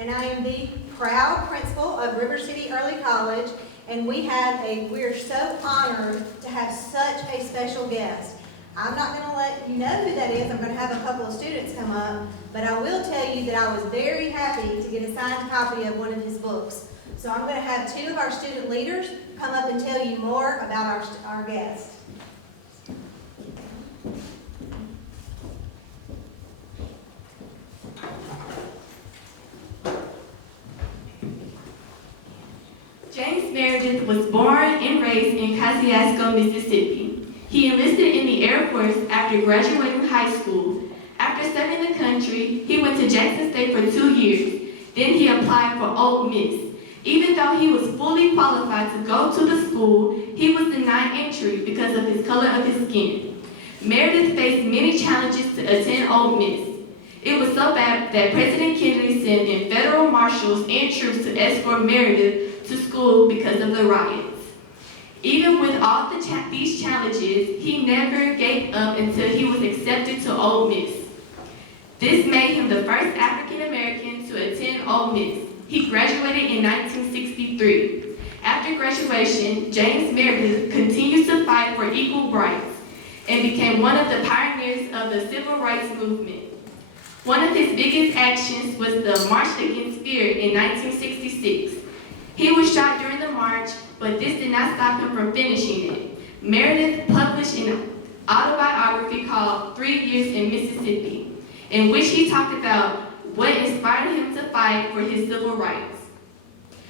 and I am the proud principal of River City Early College, and we're so honored to have such a special guest. I'm not going to let you know who that is. I'm going to have a couple of students come up, but I will tell you that I was very happy to get a signed copy of one of his books. So I'm going to have two of our student leaders come up and tell you more about our guest. James Meredith was born and raised in Kosciuszko, Mississippi. He enlisted in the Air Force after graduating high school. After serving the country, he went to Jackson State for 2 years. Then he applied for Ole Miss. Even though he was fully qualified to go to the school, he was denied entry because of his color of his skin. Meredith faced many challenges to attend Ole Miss. It was so bad that President Kennedy sent in federal marshals and troops to escort Meredith to school because of the riots. Even with all these challenges, he never gave up until he was accepted to Ole Miss. This made him the first African American to attend Ole Miss. He graduated in 1963. After graduation, James Meredith continued to fight for equal rights and became one of the pioneers of the civil rights movement. One of his biggest actions was the March Against Fear in 1966. He was shot during the march, but this did not stop him from finishing it. Meredith published an autobiography called 3 Years in Mississippi, in which he talked about what inspired him to fight for his civil rights.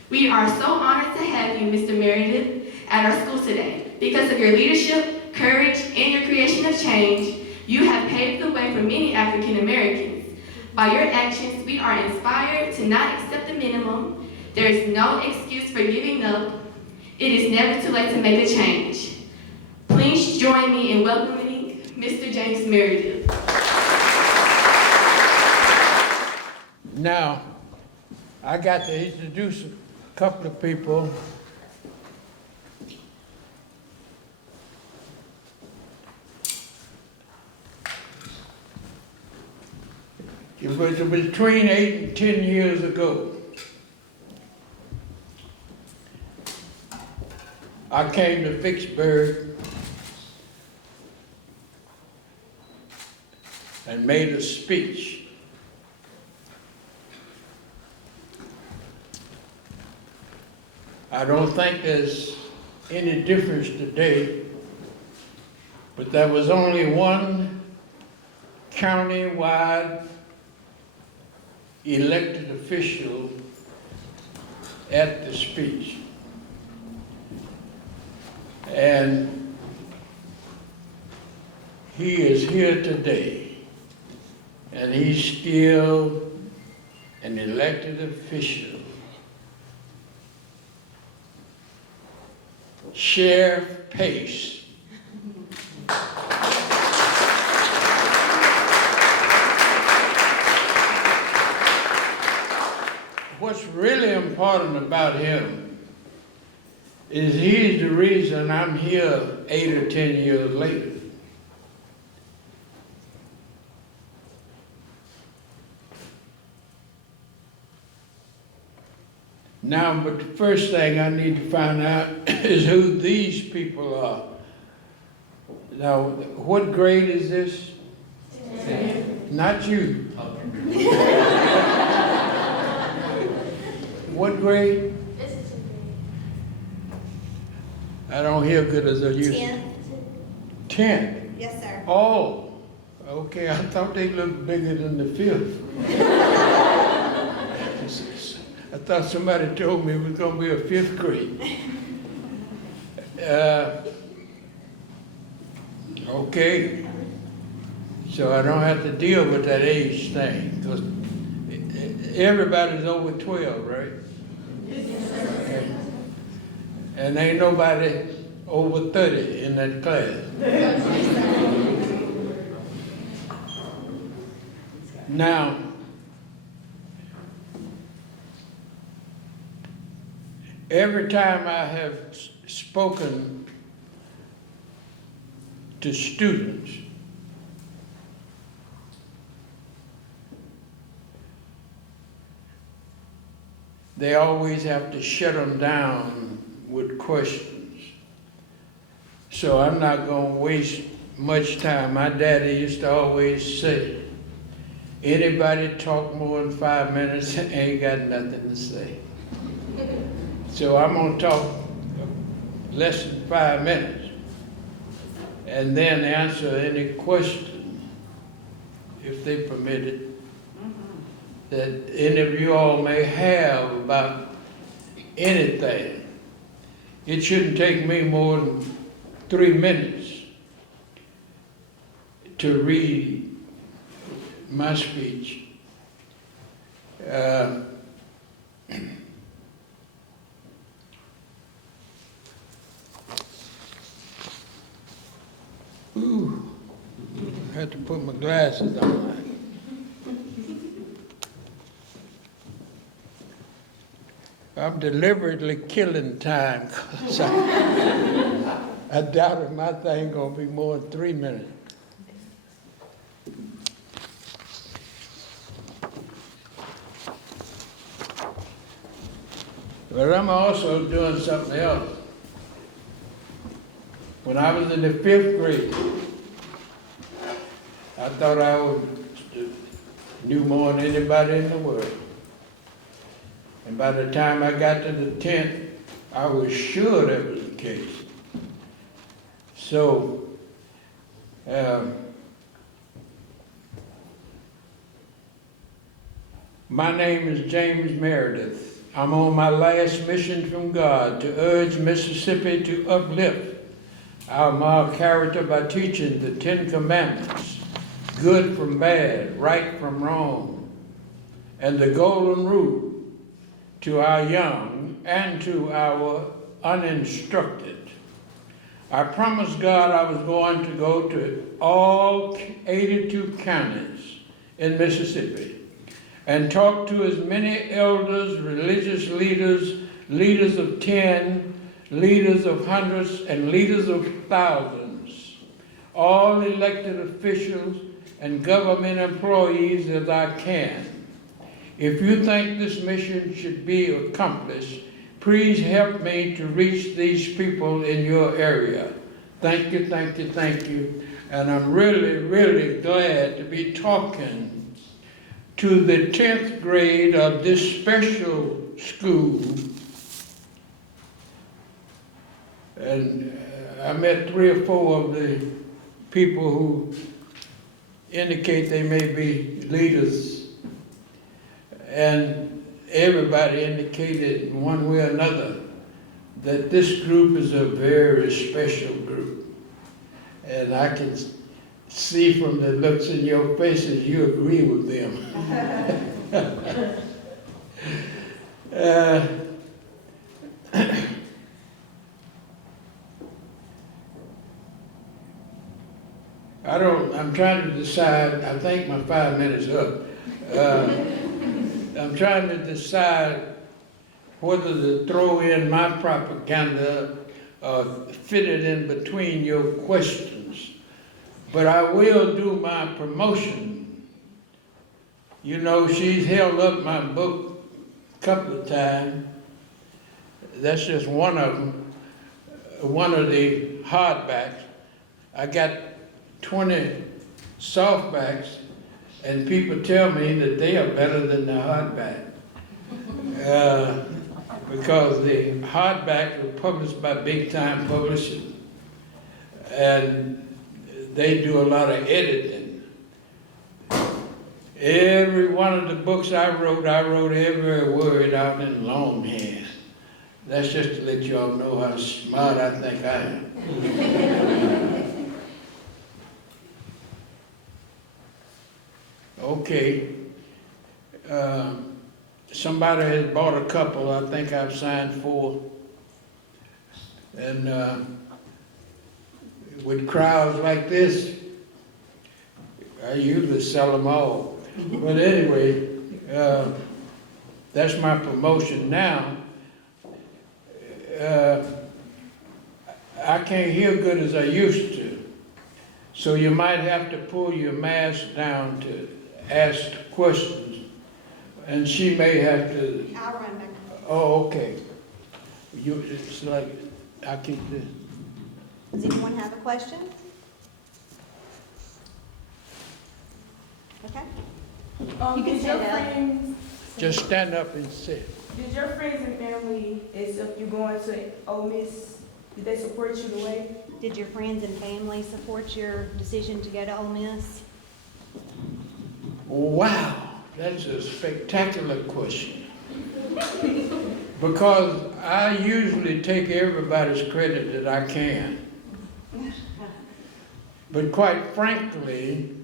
We are so honored to have you, Mr. Meredith, at our school today. Because of your leadership, courage, and your creation of change, you have paved the way for many African Americans. By your actions, we are inspired to not accept the minimum. There is no excuse for giving up. It is never too late to make a change. Please join me in welcoming Mr. James Meredith. Now, I got to introduce a couple of people. It was between 8 and 10 years ago. I came to Vicksburg and made a speech. I don't think there's any difference today, but there was only one county-wide elected official at the speech. And he is here today, and he's still an elected official. Sheriff Pace. What's really important about him is he's the reason I'm here 8 or 10 years later. Now, but the first thing I need to find out is who these people are. Now, what grade is this? 10. Not you. What grade? This is 10th grade. I don't hear good as I used to. 10. 10? Yes, sir. Oh, okay, I thought they looked bigger than the 5th. I thought somebody told me it was going to be a 5th grade. Okay, so I don't have to deal with that age thing, because everybody's over 12, right? Okay. And ain't nobody over 30 in that class. Now, every time I have spoken to students, they always have to shut them down with questions. So I'm not gonna waste much time. My daddy used to always say, anybody talk more than 5 minutes ain't got nothing to say. So I'm gonna talk less than 5 minutes and then answer any question, if they permit it, that any of you all may have about anything. It shouldn't take me more than 3 minutes to read my speech. Ooh, I had to put my glasses on. I'm deliberately killing time because I doubted my thing gonna be more than 3 minutes. But I'm also doing something else. When I was in the 5th grade, I thought I knew more than anybody in the world. And by the time I got to the 10th, I was sure that was the case. So, my name is James Meredith. I'm on my last mission from God to urge Mississippi to uplift our moral character by teaching the 10 Commandments, good from bad, right from wrong, and the golden rule to our young and to our uninstructed. I promised God I was going to go to all 82 counties in Mississippi and talk to as many elders, religious leaders, leaders of 10, leaders of hundreds, and leaders of thousands, all elected officials and government employees as I can. If you think this mission should be accomplished, please help me to reach these people in your area. Thank you, thank you, thank you. And I'm really, really glad to be talking to the 10th grade of this special school. And I met 3 or 4 of the people who indicate they may be leaders. And everybody indicated in one way or another that this group is a very special group. And I can see from the looks in your faces you agree with them. I'm trying to decide, I think my 5 minutes up. I'm trying to decide whether to throw in my propaganda or fit it in between your questions. But I will do my promotion. You know, she's held up my book a couple of times. That's just one of them, one of the hardbacks. I got 20 softbacks, and people tell me that they are better than the hardback. Because the hardback was published by big time publishing, and they do a lot of editing. Every one of the books I wrote every word out in longhand. That's just to let you all know how smart I think I am. Okay. Somebody has bought a couple. I think I've signed 4. And with crowds like this, I usually sell them all. But anyway, that's my promotion now. I can't hear good as I used to. So you might have to pull your mask down to ask questions. And she may have to, I'll run back. Oh, okay. It's like, I keep this. Does anyone have a question? Okay. You can Did your stand up. friends, Just stand up and sit. did your friends and family, except you going to Ole Miss, did they support you the way? Did your friends and family support your decision to go to Ole Miss? Wow, that's a spectacular question. Because I usually take everybody's credit that I can. But quite frankly,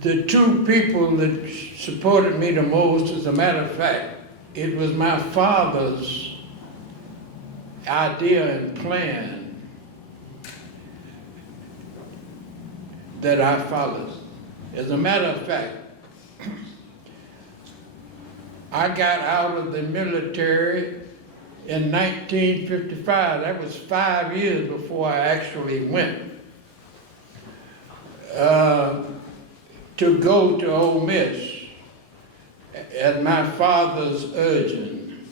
the two people that supported me the most, as a matter of fact, it was my father's idea and plan that I followed. As a matter of fact, I got out of the military in 1955. That was 5 years before I actually went to go to Ole Miss at my father's urging.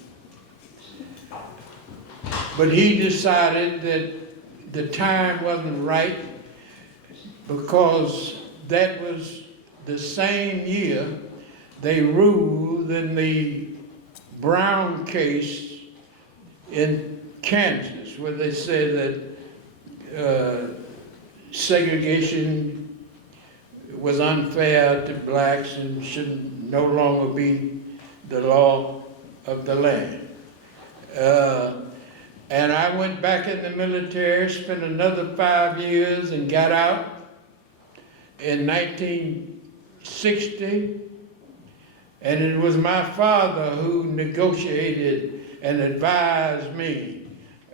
But he decided that the time wasn't right because that was the same year they ruled in the Brown case in Kansas, where they said that segregation was unfair to blacks and should no longer be the law of the land. And I went back in the military, spent another 5 years, and got out in 1960. And it was my father who negotiated and advised me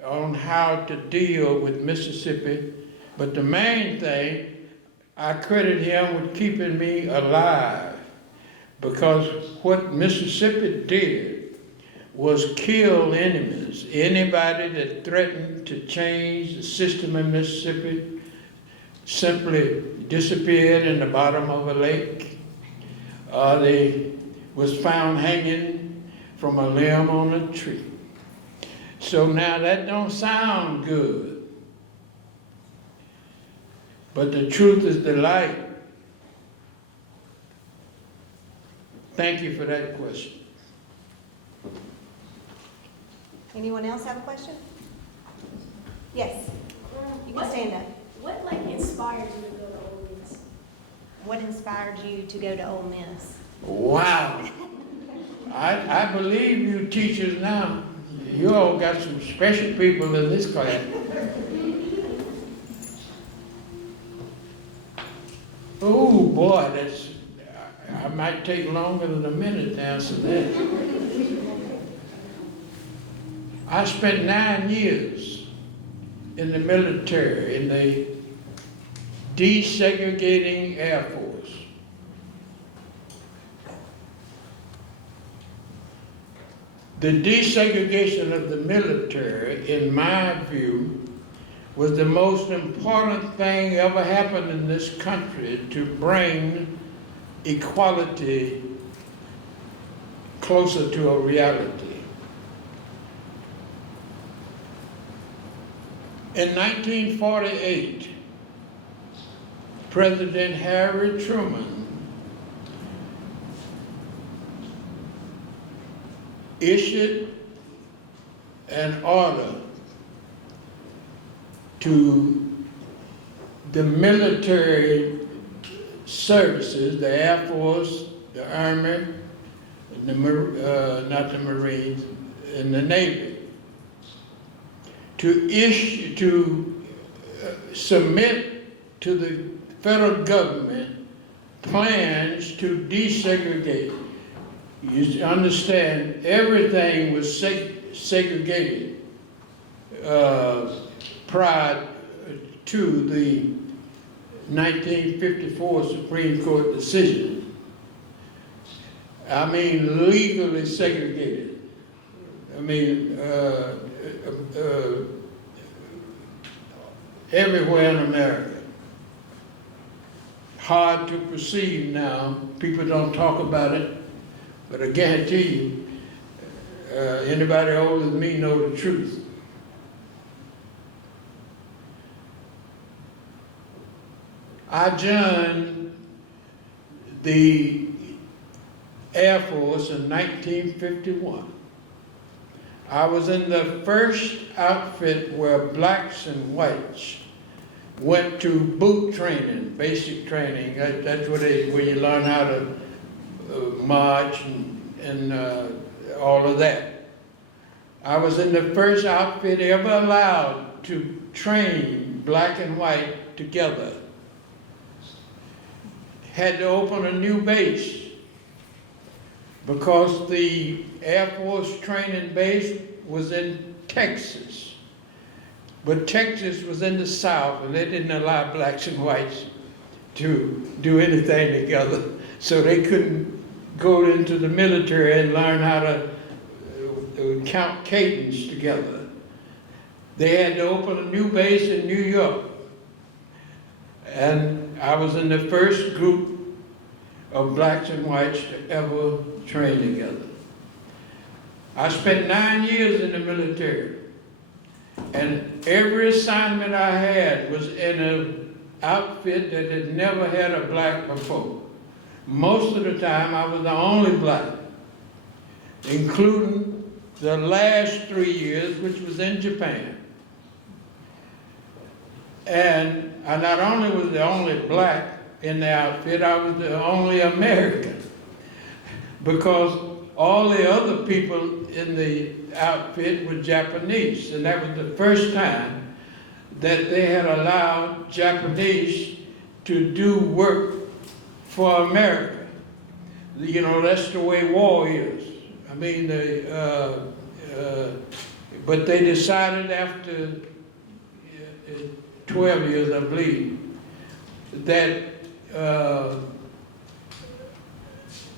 on how to deal with Mississippi. But the main thing, I credit him with keeping me alive, because what Mississippi did was kill enemies. Anybody that threatened to change the system in Mississippi simply disappeared in the bottom of a lake. They was found hanging from a limb on a tree. So now that don't sound good. But the truth is the light. Thank you for that question. Anyone else have a question? Yes, you can stand up. What inspired you to go to Ole Miss? What inspired you to go to Ole Miss? Wow. I believe you teachers now, you all got some special people in this class. Oh boy, I might take longer than a minute to answer that. I spent 9 years in the military, in the desegregating Air Force. The desegregation of the military, in my view, was the most important thing ever happened in this country to bring equality closer to a reality. In 1948, President Harry Truman issued an order to the military services, the Air Force, the Army, not the Marines, and the Navy, to submit to the federal government plans to desegregate. You understand, everything was segregated prior to the 1954 Supreme Court decision. I mean, legally segregated. I mean, everywhere in America. Hard to perceive now. People don't talk about it. But I guarantee you, anybody older than me know the truth. I joined the Air Force in 1951. I was in the first outfit where blacks and whites went to boot training, basic training. That's where you learn how to march and all of that. I was in the first outfit ever allowed to train black and white together. Had to open a new base because the Air Force training base was in Texas. But Texas was in the South, and they didn't allow blacks and whites to do anything together. So they couldn't go into the military and learn how to count cadence together. They had to open a new base in New York. And I was in the first group of blacks and whites to ever train together. I spent 9 years in the military. And every assignment I had was in an outfit that had never had a black before. Most of the time, I was the only black, including the last 3 years, which was in Japan. And I not only was the only black in the outfit, I was the only American. Because all the other people in the outfit were Japanese, and that was the first time that they had allowed Japanese to do work for America. You know, that's the way war is. I mean, but they decided after 12 years, I believe, that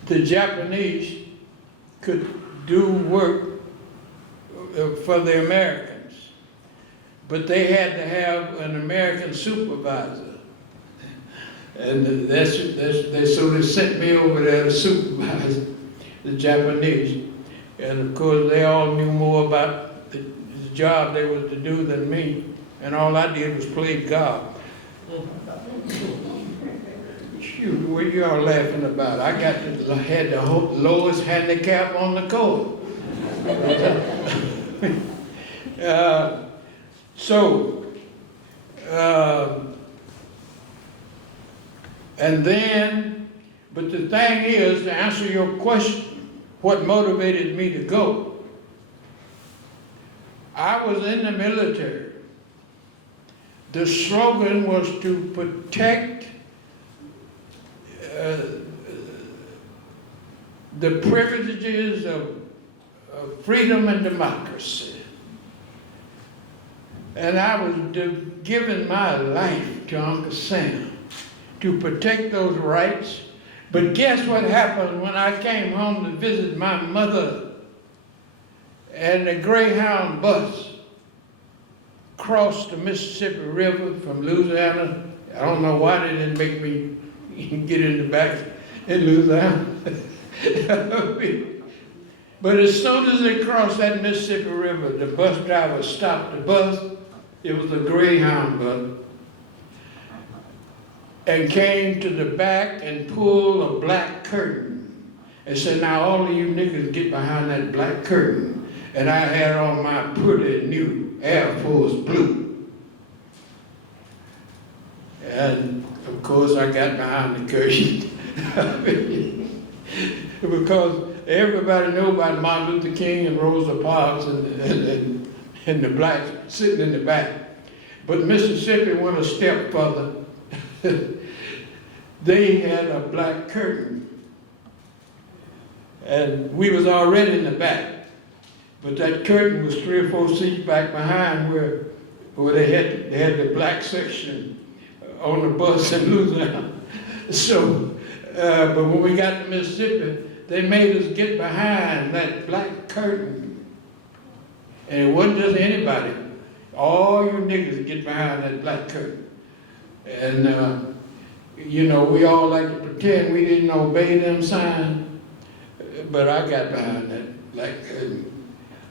the Japanese could do work for the Americans, but they had to have an American supervisor. And so they sent me over there to supervise the Japanese. And of course, they all knew more about the job they were to do than me. And all I did was play God. Shoot, what are y'all laughing about? I had the lowest handicap on the court. And then, but the thing is, to answer your question, what motivated me to go? I was in the military. The slogan was to protect the privileges of freedom and democracy. And I was giving my life to Uncle Sam to protect those rights. But guess what happened when I came home to visit my mother, and the Greyhound bus crossed the Mississippi River from Louisiana. I don't know why they didn't make me get in the back in Louisiana. But as soon as they crossed that Mississippi River, the bus driver stopped the bus. It was a Greyhound bus. And came to the back and pulled a black curtain and said, now all of you niggas get behind that black curtain. And I had on my pretty new Air Force blue. And of course I got behind the curtain. Because everybody knew about Martin Luther King and Rosa Parks and the blacks sitting in the back. But Mississippi went a step further. They had a black curtain. And we was already in the back. But that curtain was 3 or 4 seats back behind where they had the black section on the bus in Louisiana. So, but when we got to Mississippi, they made us get behind that black curtain. And it wasn't just anybody. All you niggas get behind that black curtain. And, you know, we all like to pretend we didn't obey them signs. but I got behind that, like,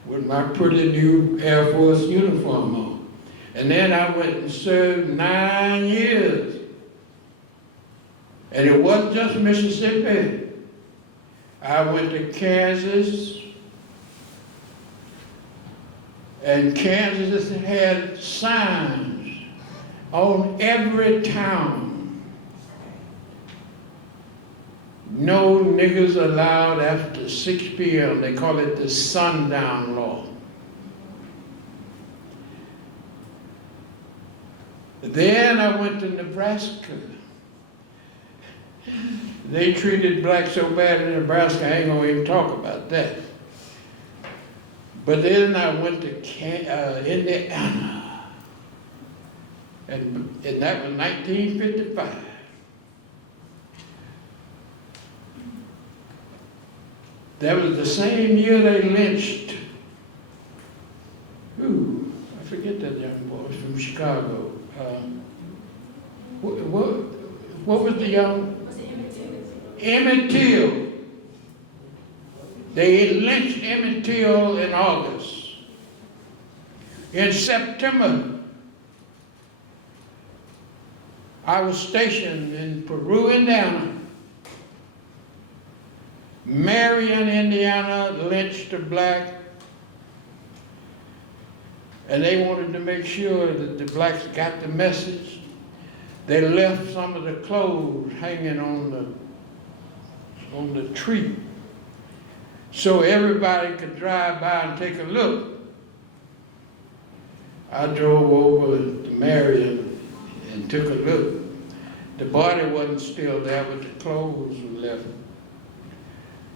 with my pretty new Air Force uniform on. And then I went and served 9 years. And it wasn't just Mississippi. I went to Kansas, and Kansas had signs on every town. No niggers allowed after 6 p.m. They call it the sundown law. Then I went to Nebraska. They treated blacks so bad in Nebraska, I ain't gonna even talk about that. But then I went to Indiana, and that was 1955. That was the same year they lynched, I forget that young boy from Chicago. What was the young? Emmett Till. They lynched Emmett Till in August. In September, I was stationed in Peru, Indiana. Marion, Indiana lynched a black, and they wanted to make sure that the blacks got the message. They left some of the clothes hanging on the tree so everybody could drive by and take a look. I drove over to Marion and took a look. The body wasn't still there, but the clothes were left.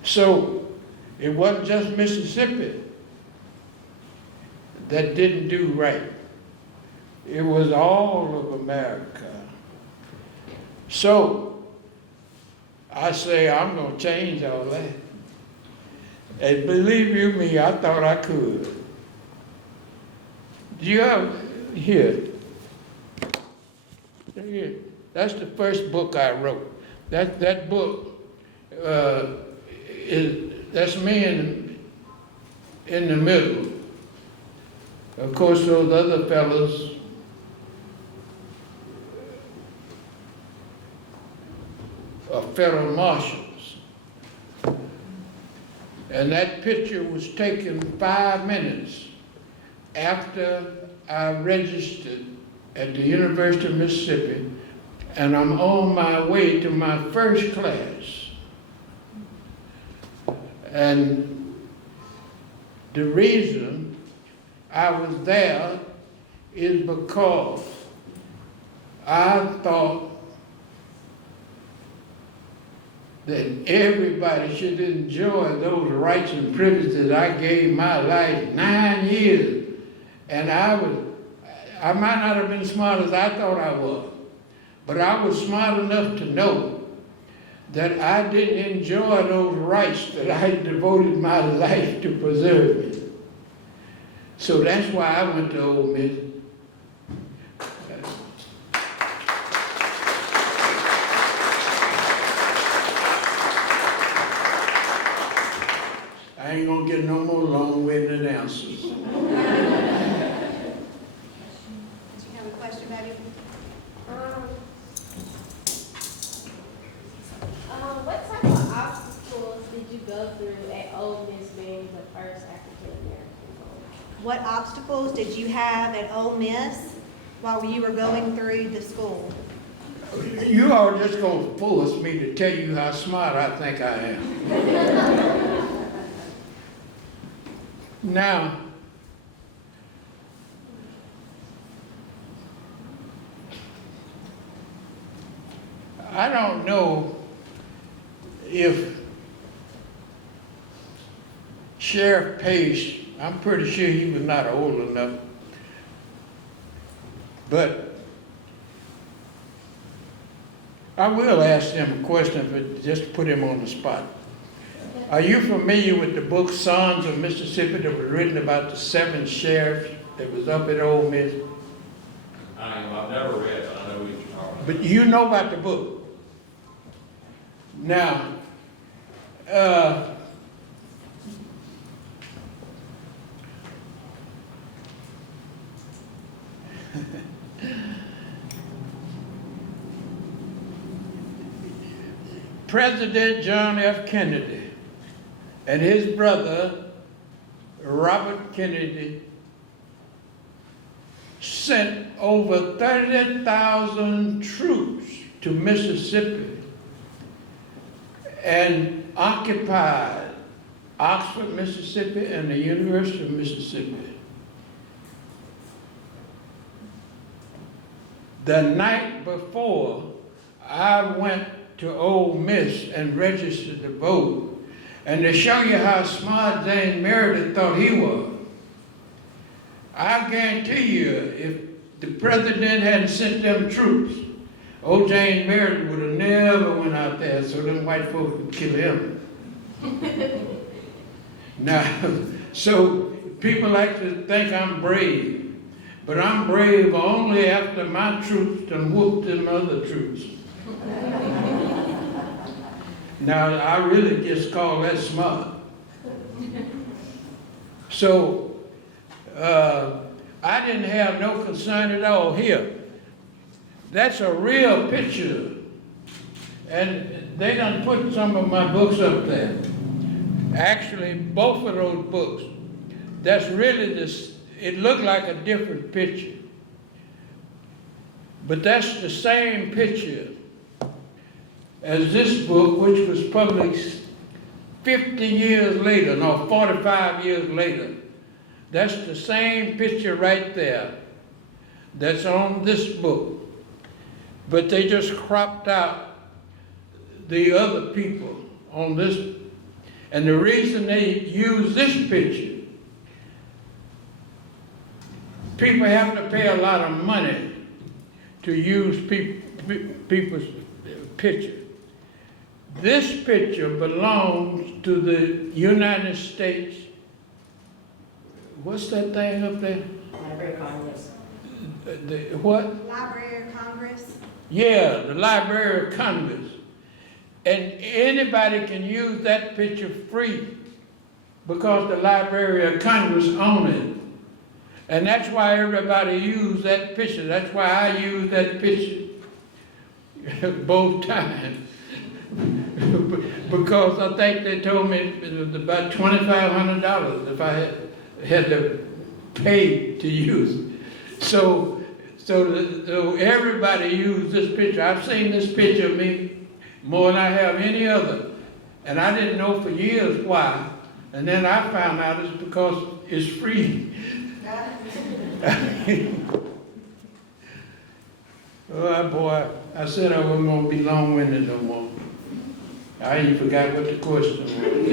So it wasn't just Mississippi that didn't do right. It was all of America. So I say I'm going to change all that. And believe you me, I thought I could. Do you have here? Here. That's the first book I wrote. That book that's me in the middle. Of course, those other fellows are federal marshals. And that picture was taken 5 minutes after I registered at the University of Mississippi, and I'm on my way to my first class. And the reason I was there is because I thought that everybody should enjoy those rights and privileges that I gave my life 9 years. And I might not have been smart as I thought I was, but I was smart enough to know that I didn't enjoy those rights that I had devoted my life to preserving. So that's why I went to Ole Miss. I ain't gonna get no more long-winded answers. Did you have a question, Betty? What type of obstacles did you go through at Ole Miss being the first African American? What obstacles did you have at Ole Miss while you were going through the school? You are just gonna force me to tell you how smart I think I am. Now, I don't know if Sheriff Pace, I'm pretty sure he was not old enough, but I will ask him a question, but just to put him on the spot. Are you familiar with the book Sons of Mississippi that was written about the 7 sheriffs that was up at Ole Miss? I've never read it, but I know what you're talking about. But you know about the book. Now, President John F. Kennedy and his brother, Robert Kennedy, sent over 30,000 troops to Mississippi and occupied Oxford, Mississippi, and the University of Mississippi. The night before, I went to Ole Miss and registered to vote. And to show you how smart James Meredith thought he was, I guarantee you, if the president hadn't sent them troops, old James Meredith would have never went out there so them white folks could kill him. Now, so people like to think I'm brave, but I'm brave only after my troops done whooped them other troops. Now, I really just call that smart. So, I didn't have no concern at all here. That's a real picture. And they done put some of my books up there. Actually, both of those books. That's really this, it looked like a different picture. But that's the same picture as this book, which was published 50 years later, no, 45 years later. That's the same picture right there that's on this book. But they just cropped out the other people on this. And the reason they use this picture, people have to pay a lot of money to use people's picture. This picture belongs to the United States. What's that thing up there? Library of Congress. The what? Library of Congress. Yeah, the Library of Congress. And anybody can use that picture free because the Library of Congress owns it. And that's why everybody used that picture. That's why I used that picture both times. Because I think they told me it was about $2,500 if I had to pay to use it. So everybody used this picture. I've seen this picture of me more than I have any other. And I didn't know for years why. And then I found out it's because it's free. Oh boy, I said I wasn't going to be long-winded no more. I even forgot what the question was.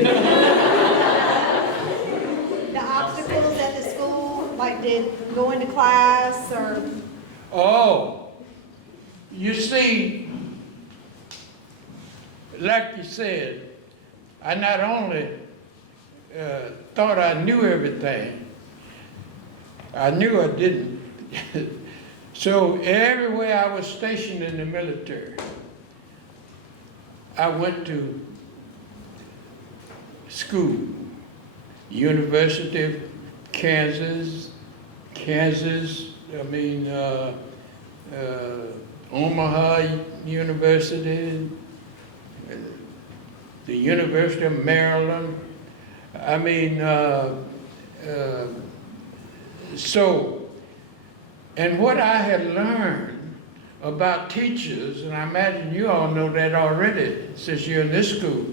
The obstacles at the school, like did going to class or? Oh, you see, like you said, I not only thought I knew everything, I knew I didn't. So everywhere I was stationed in the military, I went to school, University of Kansas, Omaha University, the University of Maryland. And what I had learned about teachers, and I imagine you all know that already since you're in this school,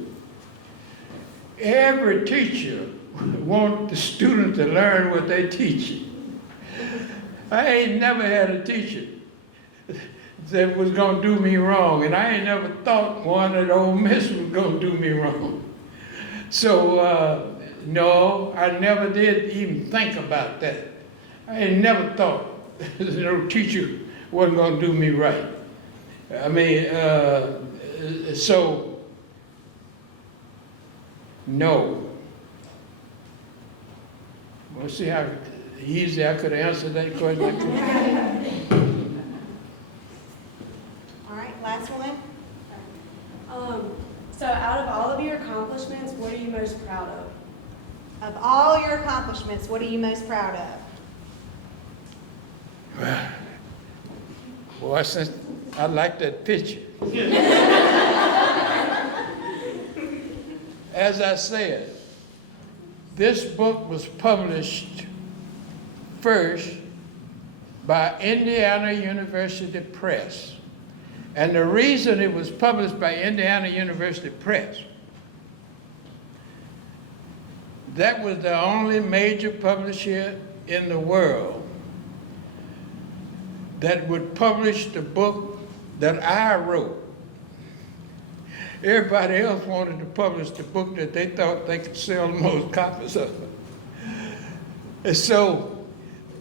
every teacher wants the student to learn what they're teaching. I ain't never had a teacher that was gonna do me wrong, and I ain't never thought one at Ole Miss was gonna do me wrong. So, no, I never did even think about that. I ain't never thought no teacher wasn't gonna do me right. So, no. We'll see how easy I could answer that question. All right, last one. So out of all of your accomplishments, what are you most proud of? Of all your accomplishments, what are you most proud of? Well, Boy, since I like that picture. As I said, this book was published first by Indiana University Press. And the reason it was published by Indiana University Press, that was the only major publisher in the world that would publish the book that I wrote. Everybody else wanted to publish the book that they thought they could sell the most copies of. And so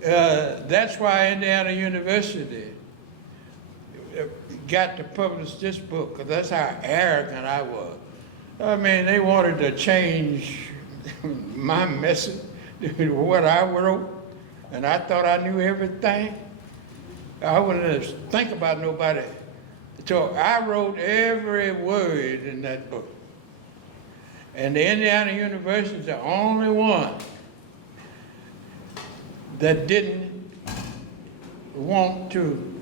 that's why Indiana University got to publish this book, because that's how arrogant I was. I mean, they wanted to change my message to what I wrote, and I thought I knew everything. I wouldn't think about nobody. So I wrote every word in that book. And the Indiana University is the only one that didn't want to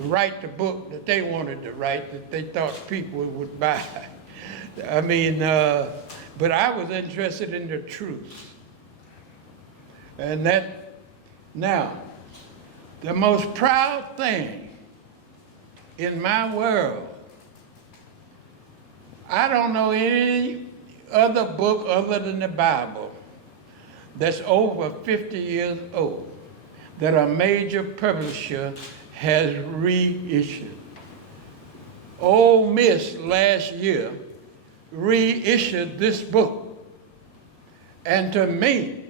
write the book that they wanted to write, that they thought people would buy. I mean, but I was interested in the truth. And that, now, the most proud thing in my world, I don't know any other book other than the Bible that's over 50 years old that a major publisher has reissued. Ole Miss last year reissued this book. And to me,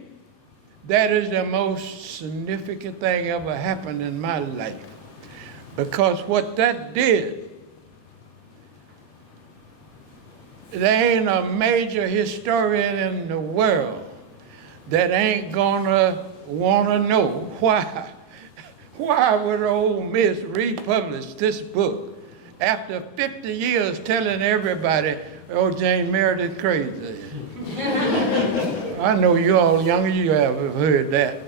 that is the most significant thing ever happened in my life. Because what that did, there ain't a major historian in the world that ain't gonna wanna know why would Ole Miss republish this book after 50 years telling everybody, oh, James Meredith crazy. I know you all younger, you have heard that.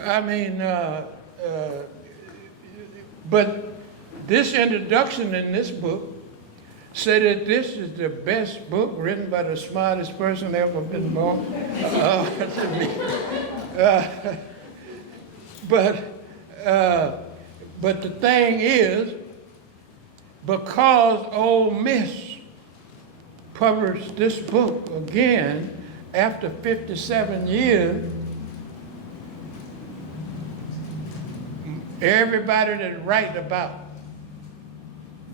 I mean, but this introduction in this book said that this is the best book written by the smartest person ever been born. But the thing is, because Ole Miss published this book again after 57 years, everybody that write about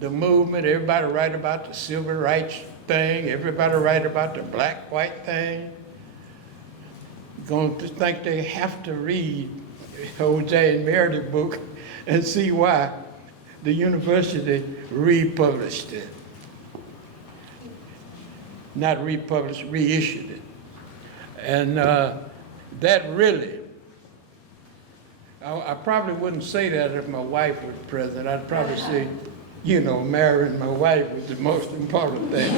the movement, everybody write about the civil rights thing, everybody write about the black-white thing, going to think they have to read O.J. and Meredith book and see why the university republished it. Not republished, reissued it. And that really, I probably wouldn't say that if my wife was present. I'd probably say, you know, marrying my wife was the most important thing.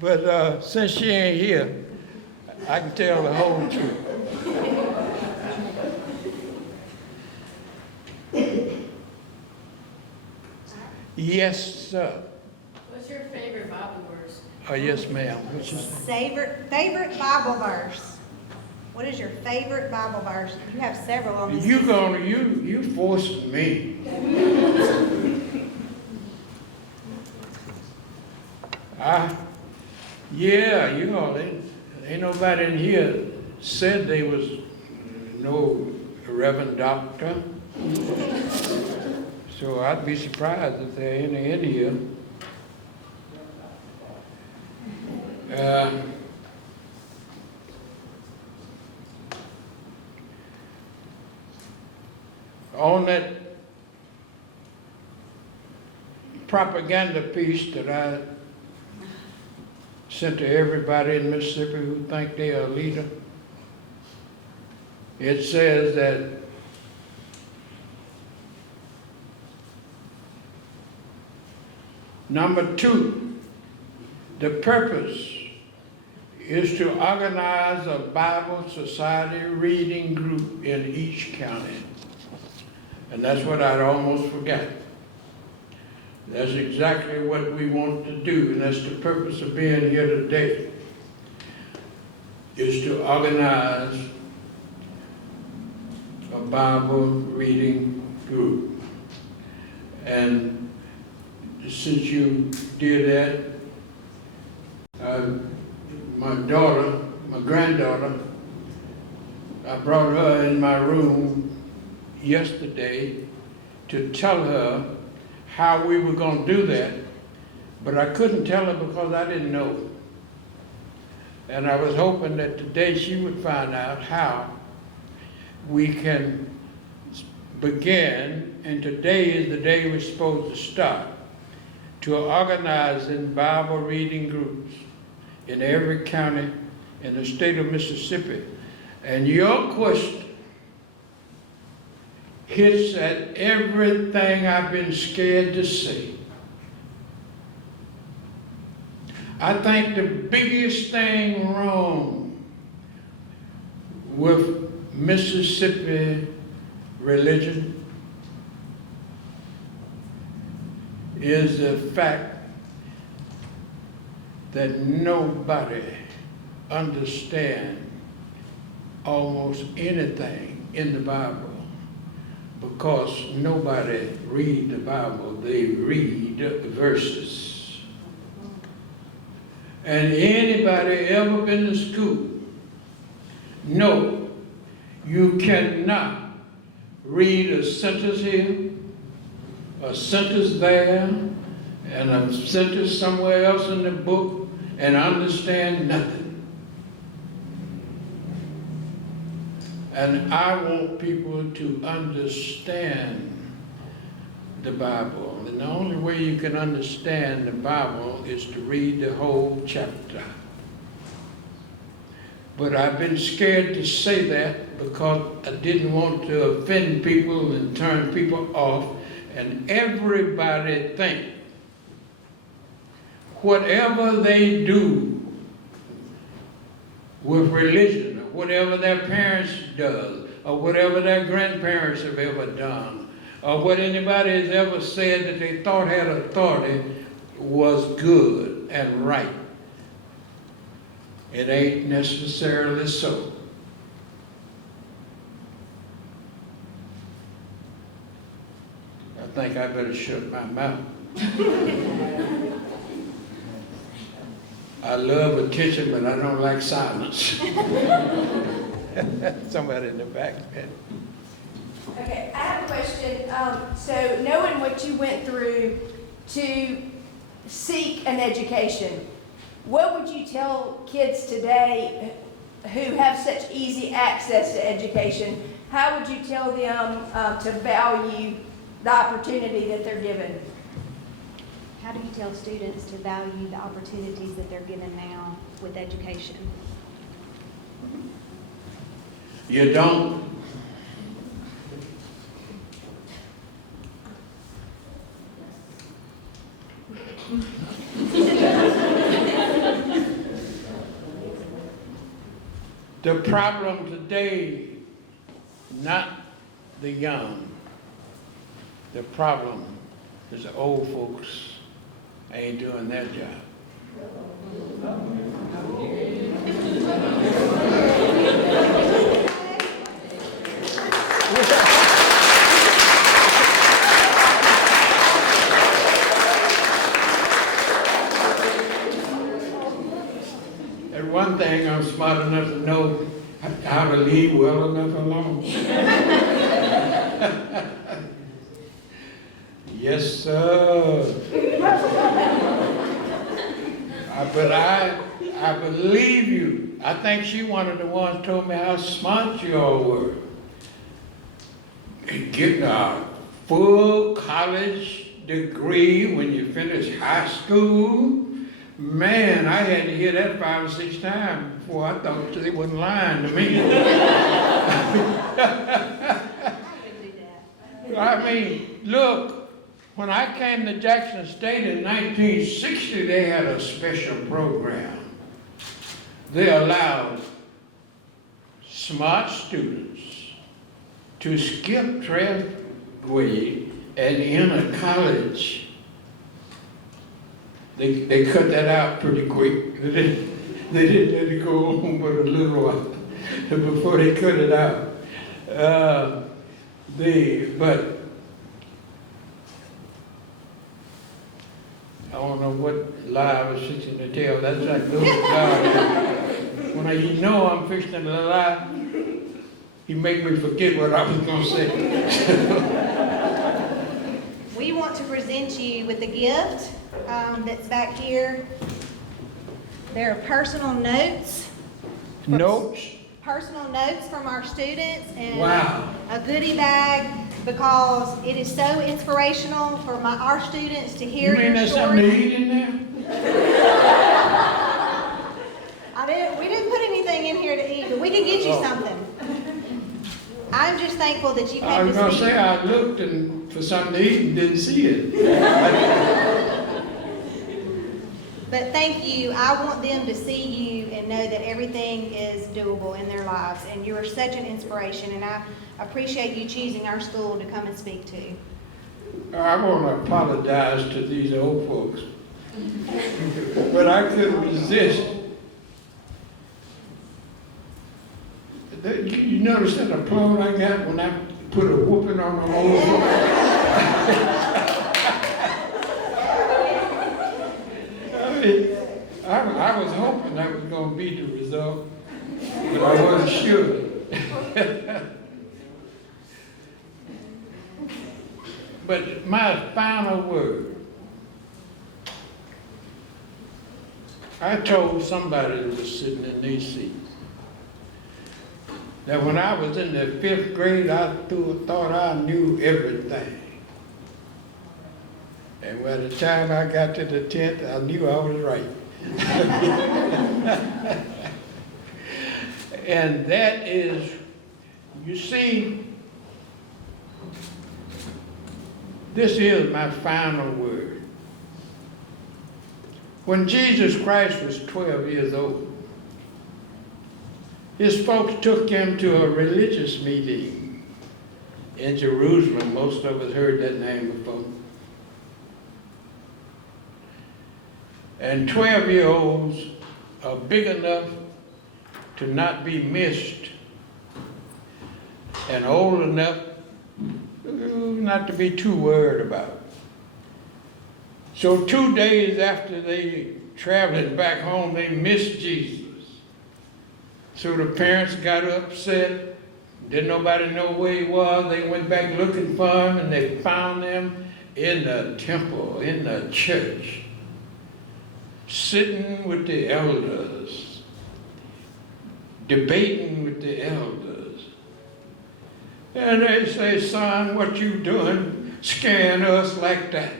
But since she ain't here, I can tell the whole truth. Yes, sir. What's your favorite Bible verse? Yes, ma'am. Which is Favorite Bible verse. What is your favorite Bible verse? You have several on this. you forced me. Yeah, you all ain't nobody in here said they was no Reverend Doctor. So I'd be surprised if there ain't any in here. On that propaganda piece that I sent to everybody in Mississippi who think they are a leader, it says that number 2, the purpose is to organize a Bible Society reading group in each county. And that's what I'd almost forgot. That's exactly what we want to do, and that's the purpose of being here today, is to organize a Bible reading group. And since you did that, my granddaughter, I brought her in my room yesterday to tell her how we were going to do that, but I couldn't tell her because I didn't know. And I was hoping that today she would find out how we can begin, and today is the day we're supposed to start, to organizing Bible reading groups in every county in the state of Mississippi. And your question hits at everything I've been scared to say. I think the biggest thing wrong with Mississippi religion is the fact that nobody understands almost anything in the Bible, because nobody read the Bible, they read verses. And anybody ever been to school know you cannot read a sentence here, a sentence there, and a sentence somewhere else in the book and understand nothing. And I want people to understand the Bible. And the only way you can understand the Bible is to read the whole chapter. But I've been scared to say that because I didn't want to offend people and turn people off. And everybody think whatever they do with religion, or whatever their parents does, or whatever their grandparents have ever done, or what anybody has ever said that they thought had authority was good and right. It ain't necessarily so. I think I better shut my mouth. I love attention, but I don't like silence. Somebody in the back. Okay, I have a question. So knowing what you went through to seek an education, what would you tell kids today who have such easy access to education? How would you tell them to value the opportunity that they're given? How do you tell students to value the opportunities that they're given now with education? You don't. The problem today, not the young. The problem is the old folks ain't doing their job. And one thing, I'm smart enough to know how to leave well enough alone. Yes, sir. But I believe you. I think she one of the ones told me how smart you all were. Getting a full college degree when you finish high school. Man, I had to hear that 5 or 6 times before I thought they wasn't lying to me. I mean, look. When I came to Jackson State in 1960, they had a special program they allowed smart students to skip 12th grade and enter college. They cut that out pretty quick. They didn't let it go on but a little while before they cut it out. But I don't know what lie I was fixing to tell. That's like little God. When you know I'm fixing to lie, he made me forget what I was going to say. We want to present you with a gift that's back here. There are personal notes. Notes? Personal notes from our students and Wow. a goodie bag because it is so inspirational for our students to hear You mean your there's something to story. eat in there? We didn't put anything in here to eat, but we can get you something. I'm just thankful that you I came was to going to speak. say I looked for something to eat and didn't see it. But thank you. I want them to see you and know that everything is doable in their lives. And you are such an inspiration. And I appreciate you choosing our school to come and speak to. I want to apologize to these old folks, but I couldn't resist. You notice that applause I got when I put a whooping on the old folks? I was hoping that was going to be the result, but I wasn't sure. But my final word, I told somebody that was sitting in these seats that when I was in the 5th grade, I thought I knew everything. And by the time I got to the 10th, I knew I was right. And that is, you see, this is my final word. When Jesus Christ was 12 years old, his folks took him to a religious meeting in Jerusalem. Most of us heard that name before. And 12-year-olds are big enough to not be missed and old enough not to be too worried about. So 2 days after they traveled back home, they missed Jesus. So the parents got upset. Didn't nobody know where he was. They went back looking for him and they found him in the temple, in the church, sitting with the elders, debating with the elders. And they say, son, what you doing scaring us like that?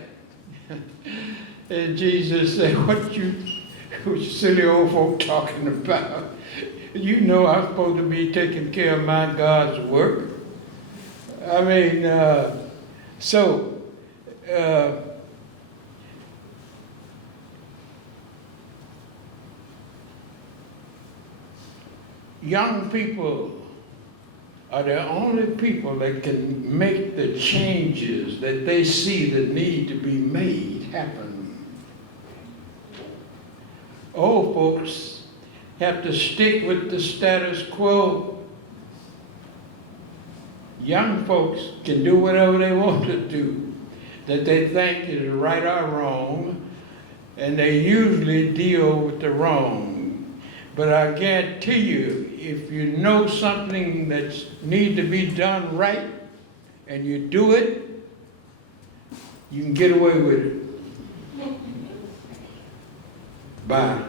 And Jesus said, what you silly old folk talking about? You know I'm supposed to be taking care of my God's work. I mean, young people are the only people that can make the changes that they see that need to be made happen. Old folks have to stick with the status quo. Young folks can do whatever they want to do, that they think is right or wrong, and they usually deal with the wrong. But I guarantee you, if you know something that needs to be done right, and you do it, you can get away with it. Bye.